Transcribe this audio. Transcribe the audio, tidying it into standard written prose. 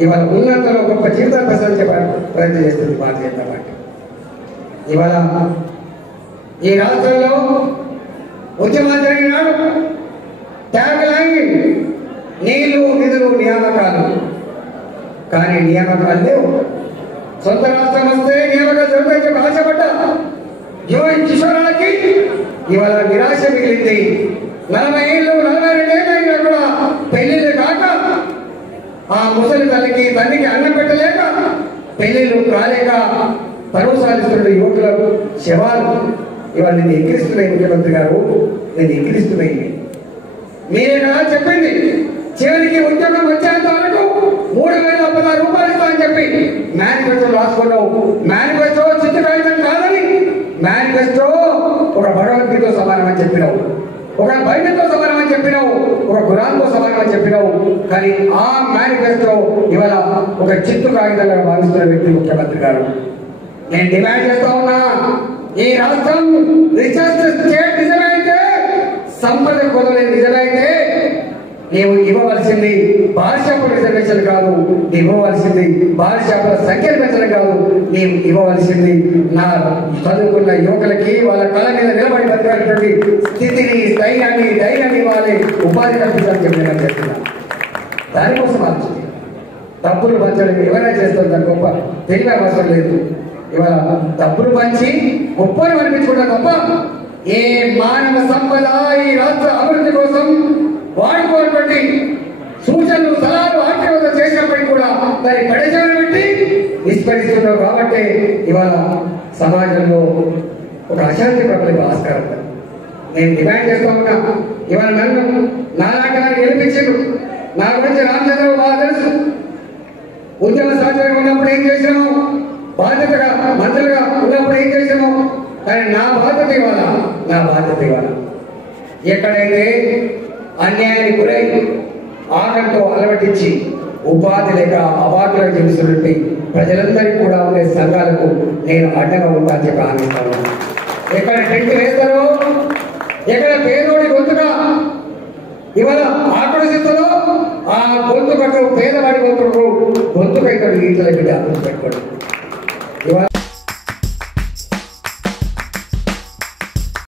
ఇవాళ ఉన్నంతలో గొప్ప జీవితాలు ప్రసాదించే ప్రయత్నం చేస్తుంది భారతీయ జనతా పార్టీ. ఇవాళ ఈ రాష్ట్రంలో ఉద్యమాలు జరిగినాడు ట్యాగ్ లైన్ నీళ్లు నిధులు నియామకాలు, కానీ నియామకాలు లేవు. సొంత రాష్ట్రం వస్తే నియామకాలు జరుగుతాయని ఆశపడ్డా కిషోరాలకి ఇవాళ నిరాశ మిగిలింది. 40 ఏళ్ళు 42 ఏళ్ళు అయినా కూడా పెళ్లిళ్ళు కాక, ఆ ముసలి తండ్రికి అన్నం పెట్టలేక, పెళ్లిళ్ళు కాలేక పరువు సాధిస్తున్న యువకుల శవాలు ఇవాళ నేను ఎక్కిరిస్తున్నాయి. ముఖ్యమంత్రి గారు నేను ఎక్కిరిస్తున్నాయి. మీరే కదా చెప్పింది చివరికి ఉద్యోగం వచ్చేంత వరకు 3016 రూపాయలు ఇస్తామని చెప్పి మేనిఫెస్టో రాసుకున్నావు. మేనిఫెస్టో చిత్త కాగితం కాదని, మేనిఫెస్టో ఒక భగవద్గీతతో సమానమని చెప్పినావు, ఒక బైబిల్తో సమానమని చెప్పినావు, ఒక ఖురాన్తో సమానమని చెప్పినావు. కానీ ఆ మేనిఫెస్టో ఇవాళ ఒక చిత్తు కాగితంగా భావిస్తున్న వ్యక్తి ముఖ్యమంత్రి గారు. నేను డిమాండ్ చేస్తా ఉన్నా, ఈ రాష్ట్రం రిచెస్ట్ స్టేట్ నిజమైతే, సంపద కొదలే నిజమైతే, నీవు ఇవ్వవలసింది బాలషాపుల రిజర్వేషన్ కాదు, నీవు ఇవ్వవలసింది బాలషాపుల సంఖ్యను పెంచడం కాదు, నీవు ఇవ్వవలసింది నా చదువుకున్న యువకులకి వాళ్ళ కళ మీద నిలబడి బతకాల్సినటువంటి స్థితిని, ధైర్యాన్ని ఇవ్వాలి, ఉపాధి కల్పించాలని చెప్పి నేను చెప్తున్నాను. దానికోసం ఆలోచించి డబ్బులు పంచడం ఎవరైనా చేస్తారు, దాని గొప్ప తెలివి అవసరం లేదు. ఇవాళ డబ్బులు పంచి గొప్పలు అనిపించుకుంటాం తప్ప ఏ మానవ సంపద ఈ రాష్ట్ర అభివృద్ధి కోసం వాడుకోనటువంటి సూచనలు సలహాలు ఆశీర్వాదం చేసినప్పటికీ కూడా దాన్ని పడేసేవాళ్ళు పెట్టి నిష్పరిస్తున్నావు. కాబట్టి ఇవాళ సమాజంలో ఒక అశాంతి ప్రబలికి ఆస్కారం. నేను డిమాండ్ చేస్తా ఉన్నా, ఇవాళ నన్ను నాలాంటి వారిని గెలిపించారు. నా గురించి రామచంద్రరావు బాగా తెలుసు. ఉద్యమ సహచరంగా ఉన్నప్పుడు ఏం చేసినాము, బాధ్యతగా మంత్రులుగా ఉన్నప్పుడు ఏం చేసినాము. కానీ నా బాధ్యత ఇవాళ ఎక్కడైతే అన్యాయానికి గురై ఆనంతో అలవటించి ఉపాధి లేక అవార్డులకు తెలుస్తున్నట్టు ప్రజలందరికీ కూడా ఉండే సంఘాలకు నేను అడ్డగా ఉంటాను చెప్పి ఆనందిస్తాను. ఎక్కడ టెంట్ వేస్తారో, ఎక్కడ పేదోడి గొంతుగా ఇవాళ ఆకర్షిస్తుందో ఆ గొంతుకట్టు పేదవాడి గొంతుకు గొంతుకైతే ఇంట్లో పెట్టుకోండి.